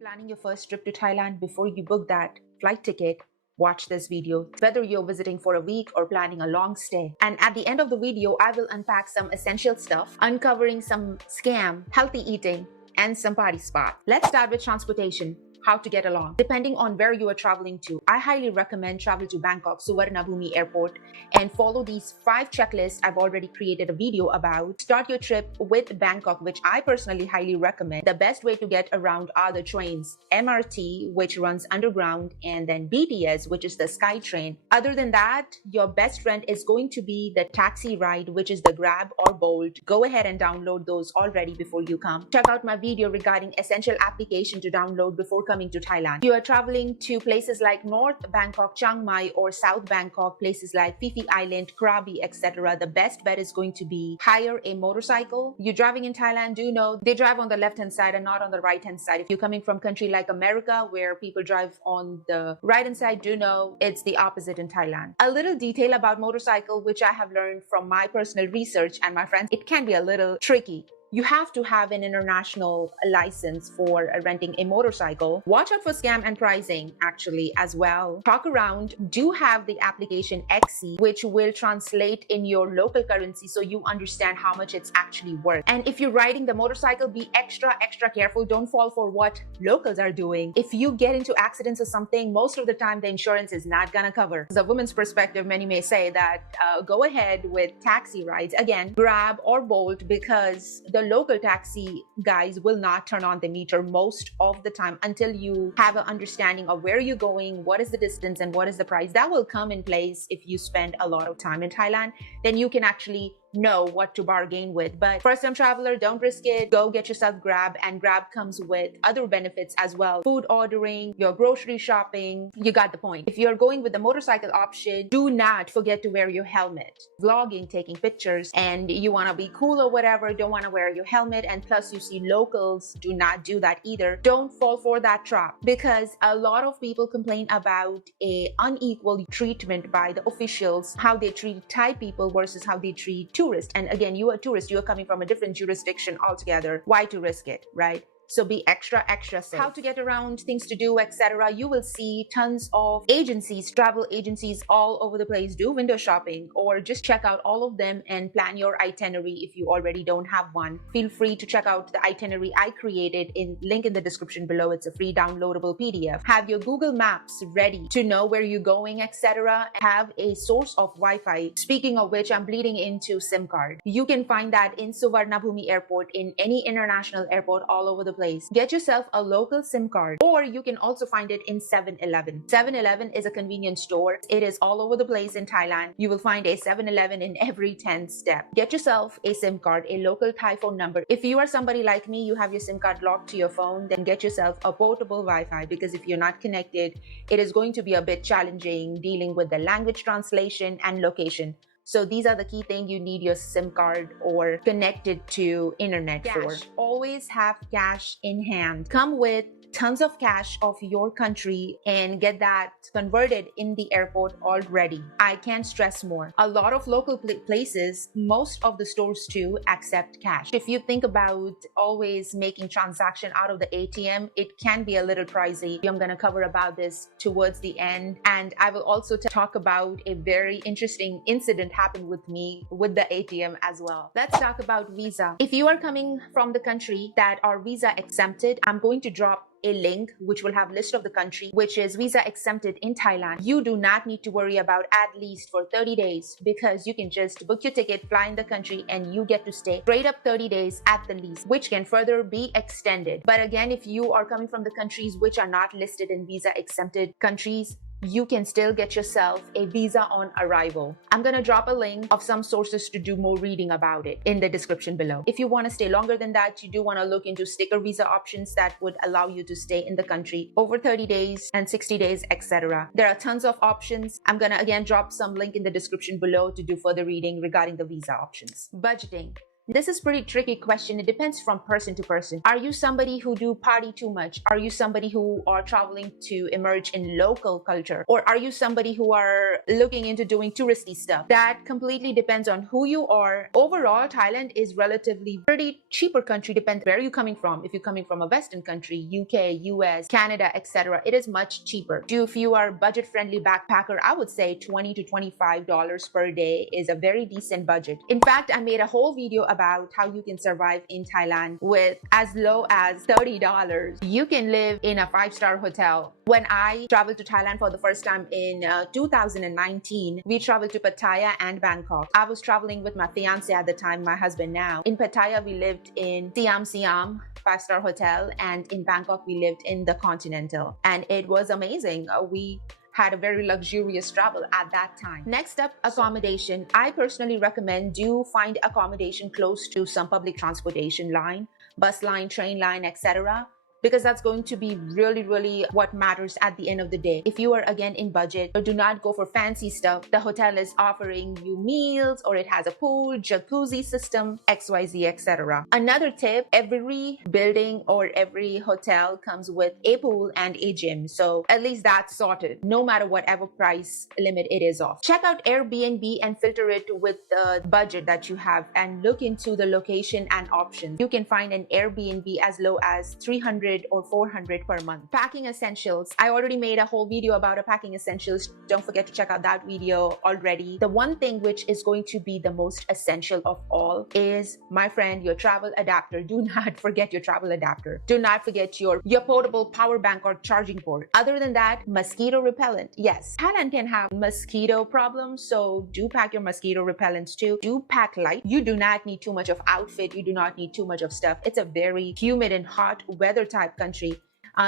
Planning your first trip to Thailand before you book that flight ticket, watch this video, whether you're visiting for a week or planning a long stay. And at the end of the video, I will unpack some essential stuff, uncovering some scam, healthy eating, and some party spot. Let's start with transportation. How to get along. Depending on where you are traveling to, I highly recommend travel to Bangkok Suvarnabhumi Airport and follow these 5 checklists I've already created a video about. Start your trip with Bangkok, which I personally highly recommend. The best way to get around are the trains, MRT, which runs underground, and then BTS, which is the Sky Train. Other than that, your best friend is going to be the taxi ride, which is the Grab or Bolt. Go ahead and download those already before you come. Check out my video regarding essential application to download before coming to Thailand. You are traveling to places like North Bangkok, Chiang Mai, or South Bangkok, places like Phi Phi Island, Krabi, etc. The best bet is going to be hire a motorcycle. You're driving in Thailand, do know they drive on the left-hand side and not on the right-hand side. If you're coming from a country like America, where people drive on the right-hand side, do know it's the opposite in Thailand. A little detail about motorcycle, which I have learned from my personal research and my friends, it can be a little tricky. You have to have an international license for renting a motorcycle. Watch out for scam and pricing actually as well. Talk around. Do have the application XC, which will translate in your local currency so you understand how much it's actually worth. And if you're riding the motorcycle, be extra careful. Don't fall for what locals are doing. If you get into accidents or something, most of the time the insurance is not gonna cover. As a woman's perspective, many may say that go ahead with taxi rides. Again, Grab or Bolt, because the local taxi guys will not turn on the meter most of the time until you have an understanding of where you're going, what is the distance, and what is the price. That will come in place if you spend a lot of time in Thailand. Then you can actually know what to bargain with. But first-time traveler, don't risk it. Go get yourself Grab, and Grab comes with other benefits as well. Food ordering, your grocery shopping, you got the point. If you're going with the motorcycle option, do not forget to wear your helmet. Vlogging, taking pictures, and you want to be cool or whatever, don't want to wear your helmet, and plus you see locals, do not do that either. Don't fall for that trap, because a lot of people complain about a unequal treatment by the officials, how they treat Thai people versus how they treat tourist. And again, you are a tourist, you are coming from a different jurisdiction altogether. Why to risk it, right? So be extra safe. How to get around, things to do, etc. You will see tons of agencies, travel agencies all over the place. Do window shopping, or just check out all of them and plan your itinerary if you already don't have one. Feel free to check out the itinerary I created, link in the description below. It's a free downloadable PDF. Have your Google Maps ready to know where you're going, etc. Have a source of Wi-Fi. Speaking of which, I'm bleeding into SIM card. You can find that in Suvarnabhumi Airport, in any international airport all over the place. Get yourself a local SIM card, or you can also find it in 7-Eleven. 7-Eleven is a convenience store. It is all over the place in Thailand. You will find a 7-Eleven in every 10th step. Get yourself a SIM card, a local Thai phone number. If you are somebody like me, you have your SIM card locked to your phone, then get yourself a portable Wi-Fi, because if you're not connected, it is going to be a bit challenging dealing with the language translation and location. So these are the key things you need your SIM card or connected to internet for. Always have cash in hand. Come with tons of cash of your country and get that converted in the airport already. I can't stress more. A lot of local places, most of the stores too, accept cash. If you think about always making transaction out of the ATM, it can be a little pricey. I'm going to cover about this towards the end, and I will also talk about a very interesting incident happened with me with the ATM as well. Let's talk about visa. If you are coming from the country that are visa exempted, I'm going to drop a link which will have list of the country which is visa exempted in Thailand. You do not need to worry about at least for 30 days, because you can just book your ticket, fly in the country, and you get to stay straight up 30 days at the least, which can further be extended. But again, if you are coming from the countries which are not listed in visa exempted countries, you can still get yourself a visa on arrival. I'm gonna drop a link of some sources to do more reading about it in the description below. If you want to stay longer than that, you do want to look into sticker visa options that would allow you to stay in the country over 30 days and 60 days, etc. There are tons of options. I'm gonna again drop some link in the description below to do further reading regarding the visa options. Budgeting. This is pretty tricky question. It depends from person to person. Are you somebody who do party too much? Are you somebody who are traveling to emerge in local culture? Or are you somebody who are looking into doing touristy stuff? That completely depends on who you are. Overall, Thailand is relatively pretty cheaper country, depends where you're coming from. If you're coming from a Western country, UK, US, Canada, etc., it is much cheaper. If you are budget-friendly backpacker, I would say $20 to $25 per day is a very decent budget. In fact, I made a whole video about how you can survive in Thailand with as low as $30. You can live in a 5-star hotel. When I traveled to Thailand for the first time in 2019, we traveled to Pattaya and Bangkok. I was traveling with my fiance at the time, my husband now. In Pattaya, we lived in Siam 5-star hotel, and in Bangkok, we lived in the Continental. And it was amazing. We had a very luxurious travel at that time. Next up, accommodation. I personally recommend do find accommodation close to some public transportation line, bus line, train line, etc., because that's going to be really what matters at the end of the day. If you are again in budget, or do not go for fancy stuff, the hotel is offering you meals, or it has a pool, jacuzzi system, XYZ, etc. Another tip, every building or every hotel comes with a pool and a gym, so at least that's sorted, no matter whatever price limit it is off. Check out Airbnb and filter it with the budget that you have, and look into the location and options. You can find an Airbnb as low as $300 or $400 per month. Packing essentials. I already made a whole video about packing essentials. Don't forget to check out that video already. The one thing which is going to be the most essential of all is, my friend, your travel adapter. Do not forget your travel adapter. Do not forget your portable power bank or charging port. Other than that, mosquito repellent. Yes, Thailand can have mosquito problems, so do pack your mosquito repellents too. Do pack light. You do not need too much of outfit. You do not need too much of stuff. It's a very humid and hot weather type country.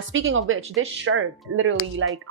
Speaking of which, this shirt literally like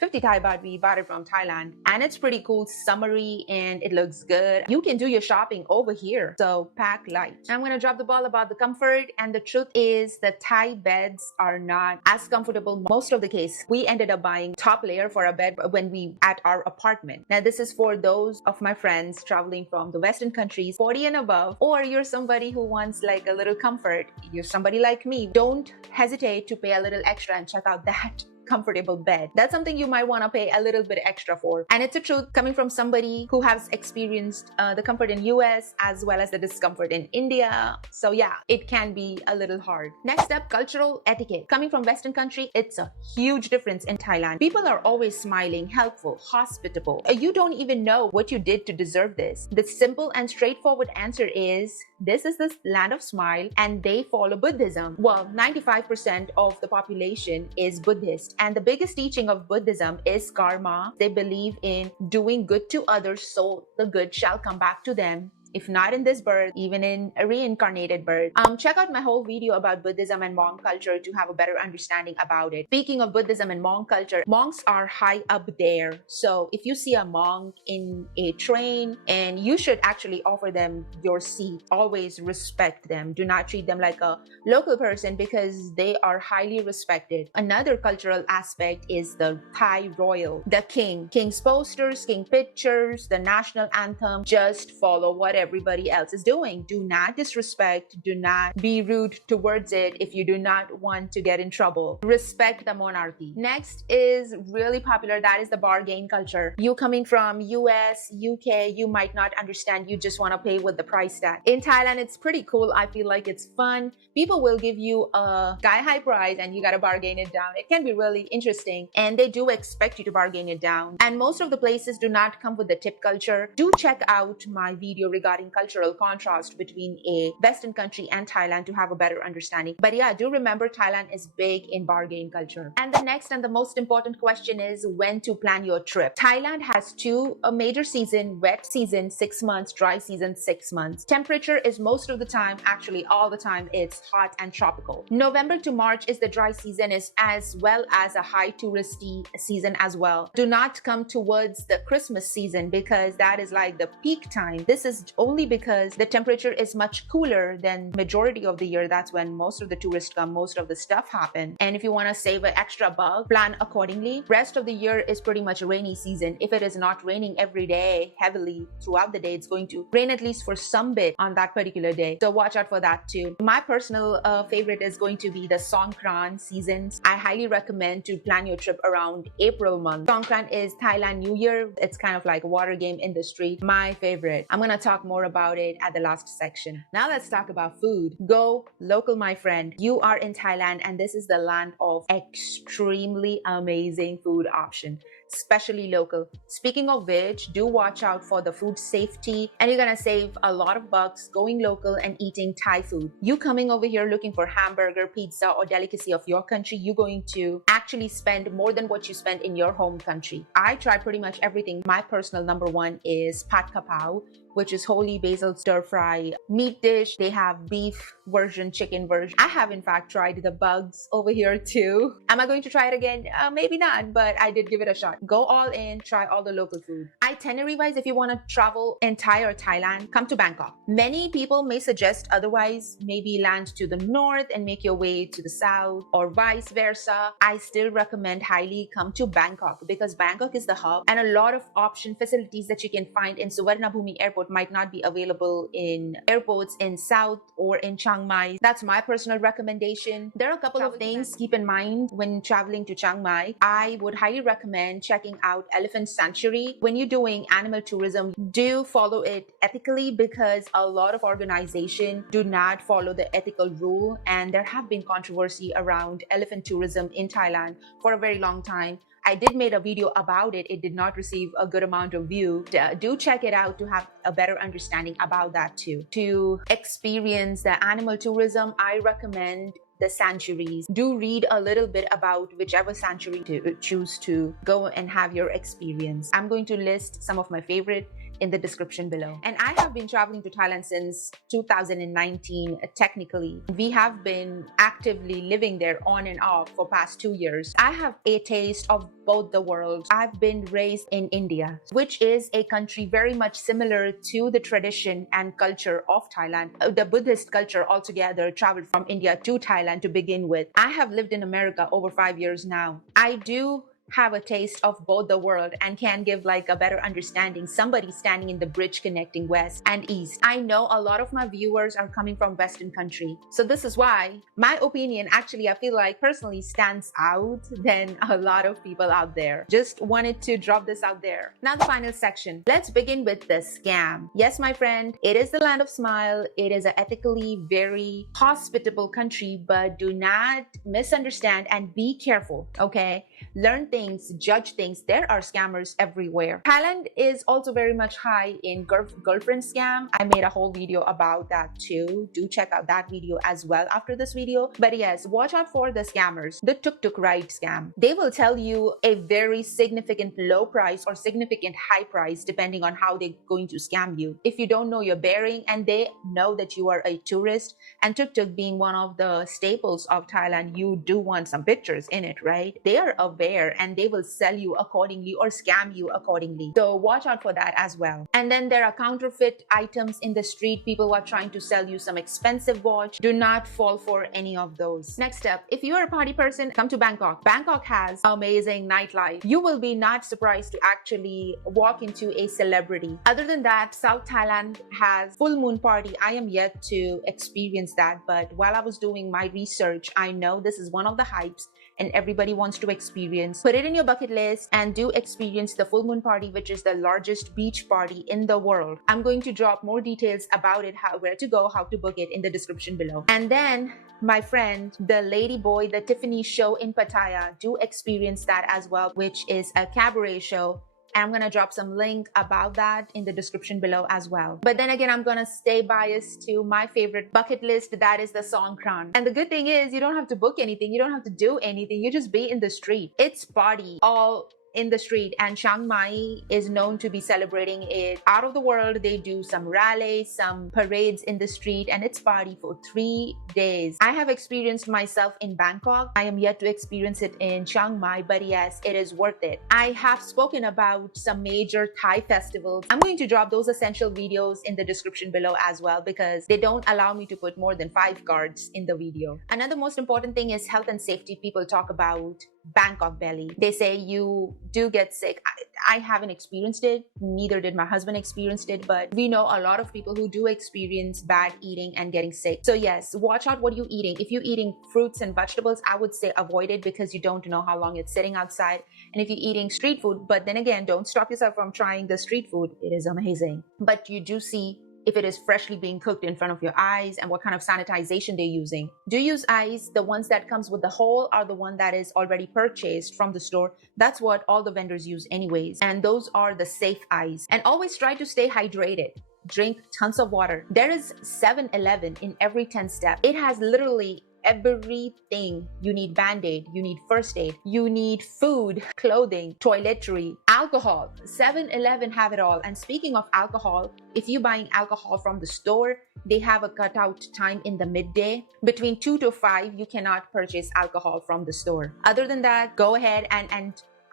50 Thai baht. We bought it from Thailand, and it's pretty cool, summery, and it looks good. You can do your shopping over here, so pack light. I'm gonna drop the ball about the comfort, and the truth is the Thai beds are not as comfortable most of the case. We ended up buying top layer for a bed when we at our apartment. Now this is for those of my friends traveling from the Western countries, 40 and above, or you're somebody who wants like a little comfort. You're somebody like me. Don't hesitate to pay a little extra and check out that comfortable bed. That's something you might want to pay a little bit extra for. And it's a truth coming from somebody who has experienced the comfort in US as well as the discomfort in India. So yeah, it can be a little hard. Next up, cultural etiquette. Coming from Western country, it's a huge difference in Thailand. People are always smiling, helpful, hospitable. You don't even know what you did to deserve this. The simple and straightforward answer is, this is the land of smile, and they follow Buddhism. Well, 95% of the population is Buddhist. And the biggest teaching of Buddhism is karma. They believe in doing good to others so the good shall come back to them. If not in this birth, even in a reincarnated birth. Check out my whole video about Buddhism and monk culture to have a better understanding about it. Speaking of Buddhism and monk culture, monks are high up there. So if you see a monk in a train, and you should actually offer them your seat. Always respect them. Do not treat them like a local person, because they are highly respected. Another cultural aspect is the Thai royal, the king. King's posters, king pictures, the national anthem. Just follow whatever everybody else is doing. Do not disrespect. Do not be rude towards it if you do not want to get in trouble. Respect the monarchy. Next is really popular. That is the bargain culture. You coming from US, UK, you might not understand. You just want to pay with the price tag. In Thailand, it's pretty cool. I feel like it's fun. People will give you a sky-high price and you got to bargain it down. It can be really interesting, and they do expect you to bargain it down. And most of the places do not come with the tip culture. Do check out my video regarding cultural contrast between a Western country and Thailand to have a better understanding. But yeah, do remember Thailand is big in bargain culture. And the next and the most important question is when to plan your trip. Thailand has two major seasons: wet season 6 months, dry season 6 months. Temperature is most of the time, actually all the time, it's hot and tropical. November to March is the dry season, as well as a high touristy season as well. Do not come towards the Christmas season, because that is like the peak time. This is only because the temperature is much cooler than majority of the year. That's when most of the tourists come, most of the stuff happen. And if you want to save an extra buck, plan accordingly. Rest of the year is pretty much a rainy season. If it is not raining every day heavily throughout the day, it's going to rain at least for some bit on that particular day. So watch out for that too. My personal favorite is going to be the Songkran seasons. I highly recommend to plan your trip around April month. Songkran is Thailand New Year. It's kind of like a water game in the street. My favorite. I'm gonna talk more about it at the last section. Now let's talk about food. Go local, my friend. You are in Thailand and this is the land of extremely amazing food option, especially local. Speaking of which, do watch out for the food safety, and you're gonna save a lot of bucks going local and eating Thai food. You coming over here looking for hamburger, pizza, or delicacy of your country, you're going to actually spend more than what you spend in your home country. I try pretty much everything. My personal number one is Pad Kapao, which is holy basil stir fry meat dish. They have beef version, chicken version. I have in fact tried the bugs over here too. Am I going to try it again? Maybe not, but I did give it a shot. Go all in, try all the local food. Itinerary wise, if you want to travel entire Thailand, come to Bangkok. Many people may suggest otherwise, maybe land to the north and make your way to the south or vice versa. I still recommend highly come to Bangkok because Bangkok is the hub and a lot of option facilities that you can find in Suvarnabhumi Airport might not be available in airports in South or in Chiang Mai. That's my personal recommendation. There are a couple of things to keep in mind when traveling to Chiang Mai. I would highly recommend checking out Elephant Sanctuary. When you're doing animal tourism, do follow it ethically because a lot of organizations do not follow the ethical rule, and there have been controversy around elephant tourism in Thailand for a very long time. I did make a video about it. It did not receive a good amount of view. Do check it out to have a better understanding about that too. To experience the animal tourism, I recommend the sanctuaries. Do read a little bit about whichever sanctuary to choose to go and have your experience. I'm going to list some of my favorite in the description below. And I have been traveling to Thailand since 2019 technically. We have been actively living there on and off for past 2 years. I have a taste of both the worlds. I've been raised in India, which is a country very much similar to the tradition and culture of Thailand. The Buddhist culture altogether traveled from India to Thailand to begin with. I have lived in America over 5 years now. I do have a taste of both the world and can give like a better understanding. Somebody standing in the bridge connecting west and east. I know a lot of my viewers are coming from Western country. So this is why my opinion actually I feel like personally stands out than a lot of people out there. Just wanted to drop this out there. Now the final section. Let's begin with the scam. Yes, my friend, it is the land of smile. It is an ethically very hospitable country, but do not misunderstand and be careful, okay? Learn things, judge things. There are scammers everywhere. Thailand is also very much high in girlfriend scam. I made a whole video about that too. Do check out that video as well after this video. But yes, watch out for the scammers. The tuk-tuk ride scam. They will tell you a very significant low price or significant high price depending on how they're going to scam you. If you don't know your bearing and they know that you are a tourist, and tuk-tuk being one of the staples of Thailand, you do want some pictures in it, right? They are aware and they will sell you accordingly or scam you accordingly. So watch out for that as well. And then there are counterfeit items in the street. People who are trying to sell you some expensive watch. Do not fall for any of those. Next up, if you are a party person, come to Bangkok. Bangkok has amazing nightlife. You will be not surprised to actually walk into a celebrity. Other than that, South Thailand has full moon party. I am yet to experience that, but while I was doing my research, I know this is one of the hypes and everybody wants to experience. Put it in your bucket list and do experience the full moon party, which is the largest beach party in the world. I'm going to drop more details about it, where to go, how to book it in the description below. And then my friend, the Lady Boy, the Tiffany show in Pattaya, do experience that as well, which is a cabaret show. I'm going to drop some link about that in the description below as well. But then again, I'm going to stay biased to my favorite bucket list. That is the Songkran. And the good thing is you don't have to book anything. You don't have to do anything. You just be in the street. It's party all in the street, and Chiang Mai is known to be celebrating it out of the world. They do some rallies, some parades in the street, and it's party for 3 days. I have experienced myself in Bangkok. I am yet to experience it in Chiang Mai, but yes, it is worth it. I have spoken about some major Thai festivals. I'm going to drop those essential videos in the description below as well, because they don't allow me to put more than 5 cards in the video. Another most important thing is health and safety. People talk about Bangkok belly. They say you do get sick. I haven't experienced it, neither did my husband experienced it, but we know a lot of people who do experience bad eating and getting sick. So yes, watch out what you're eating. If you're eating fruits and vegetables, I would say avoid it, because you don't know how long it's sitting outside. And if you're eating street food, but then again, don't stop yourself from trying the street food. It is amazing. But you do see if it is freshly being cooked in front of your eyes and what kind of sanitization they're using. Do use ice. The ones that comes with the hole are the one that is already purchased from the store. That's what all the vendors use anyways. And those are the safe ice. And always try to stay hydrated. Drink tons of water. There is 7-Eleven in every 10 steps. It has literally everything. You need band-aid, you need first aid, you need food, clothing, toiletry, alcohol. 7-Eleven have it all. And speaking of alcohol, if you're buying alcohol from the store, they have a cutout time in the midday. Between 2 to 5, you cannot purchase alcohol from the store. Other than that, go ahead and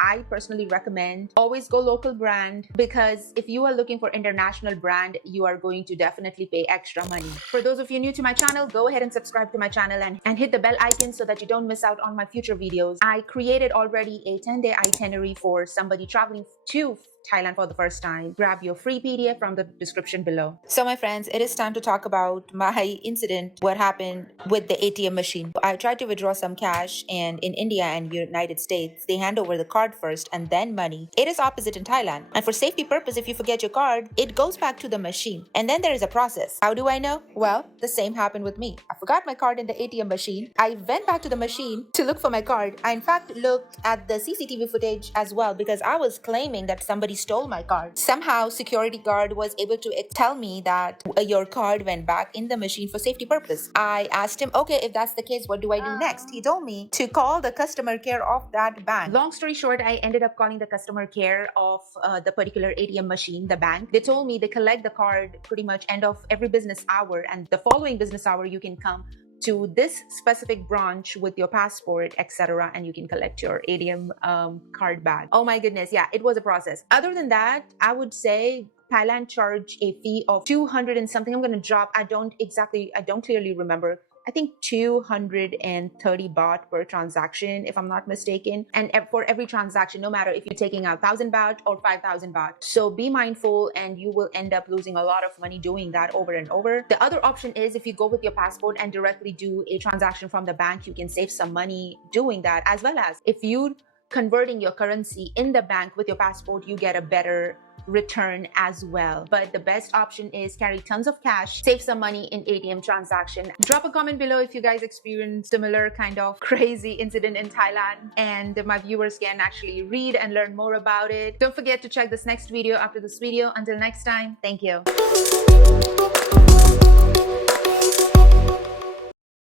I personally recommend always go local brand, because if you are looking for international brand, you are going to definitely pay extra money. For those of you new to my channel, go ahead and subscribe to my channel and hit the bell icon so that you don't miss out on my future videos. I created already a 10-day itinerary for somebody traveling to Thailand for the first time. Grab your free PDF from the description below. So my friends, it is time to talk about my incident, what happened with the ATM machine. I tried to withdraw some cash, and in India and United States, they hand over the card first and then money. It is opposite in Thailand. And for safety purpose, if you forget your card, it goes back to the machine. And then there is a process. How do I know? Well, the same happened with me. I forgot my card in the ATM machine. I went back to the machine to look for my card. I in fact looked at the CCTV footage as well, because I was claiming that somebody stole my card. Somehow security guard was able to tell me that your card went back in the machine for safety purpose. I asked him, okay, if that's the case, what do I do next? He told me to call the customer care of that bank. Long story short, I ended up calling the customer care of the particular ATM machine, the bank. They told me they collect the card pretty much end of every business hour, and the following business hour you can come to this specific branch with your passport, etc., and you can collect your ATM card back. Oh my goodness, yeah, it was a process. Other than that, I would say Thailand charged a fee of 200 and something. I'm going to drop, I don't clearly remember. I think 230 baht per transaction, if I'm not mistaken. And for every transaction, no matter if you're taking out 1,000 baht or 5,000 baht. So be mindful, and you will end up losing a lot of money doing that over and over. The other option is if you go with your passport and directly do a transaction from the bank, you can save some money doing that. As well as if you converting your currency in the bank with your passport, you get a better return as well. But the best option is carry tons of cash, save some money in ATM transaction. Drop a comment below if you guys experience similar kind of crazy incident in Thailand, and my viewers can actually read and learn more about it. Don't forget to check this next video after this video. Until next time, thank you.